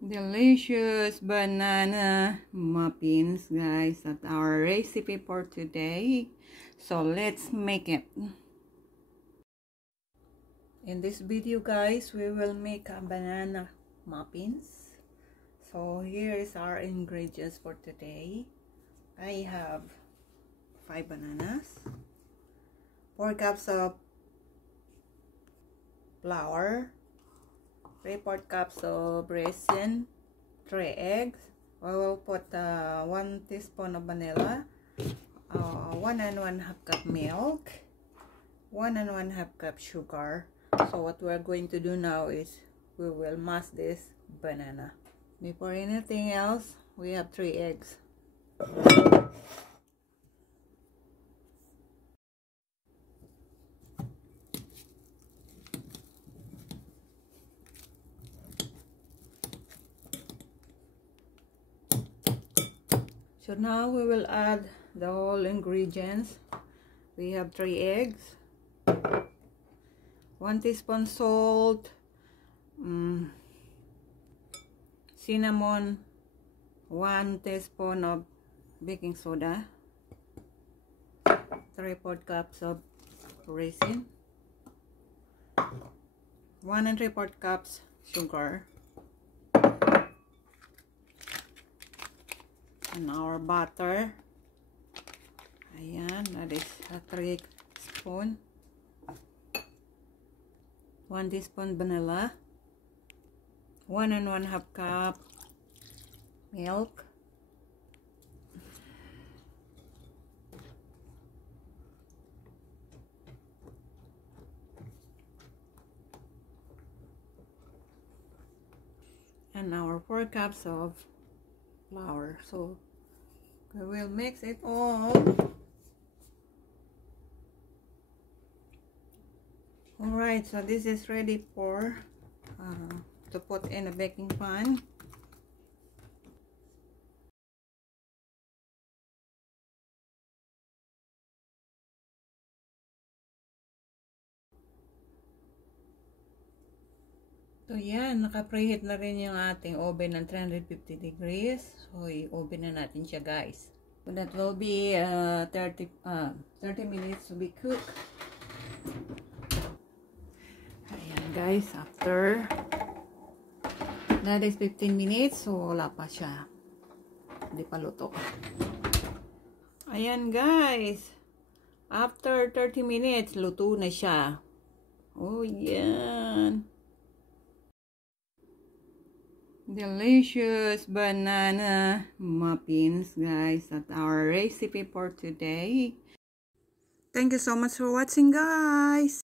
Delicious banana muffins, guys. That's our recipe for today. So let's make it. In this video, guys, we will make a banana muffins. So here is our ingredients for today. I have 5 bananas, 4 cups of flour, 3/4 cups of raisin, 3 eggs. I will put 1 teaspoon of vanilla, 1 1/2 cup milk, 1 1/2 cup sugar. So what we're going to do now is we will mash this banana. Before anything else, we have 3 eggs. So now we will add the whole ingredients. We have 3 eggs, 1 teaspoon salt, cinnamon, 1 teaspoon of baking soda, 3/4 cups of raisin, 1 3/4 cups sugar, and our butter. Ayan, that is a 3 spoon. 1 teaspoon vanilla, 1 1/2 cup milk, and our 4 cups of flour. So we will mix it all. Alright, so this is ready for to put in a baking pan. So yan, naka-preheat na rin yung ating oven ng 350 degrees. So i-oven na natin siya, guys. So that will be 30 minutes to be cooked. Ayan, guys, after that is 15 minutes, so wala pa siya. Hindi pa luto. Ayan, guys. After 30 minutes, luto na siya. Oh, yan. Delicious banana muffins, guys. That's our recipe for today. Thank you so much for watching, guys.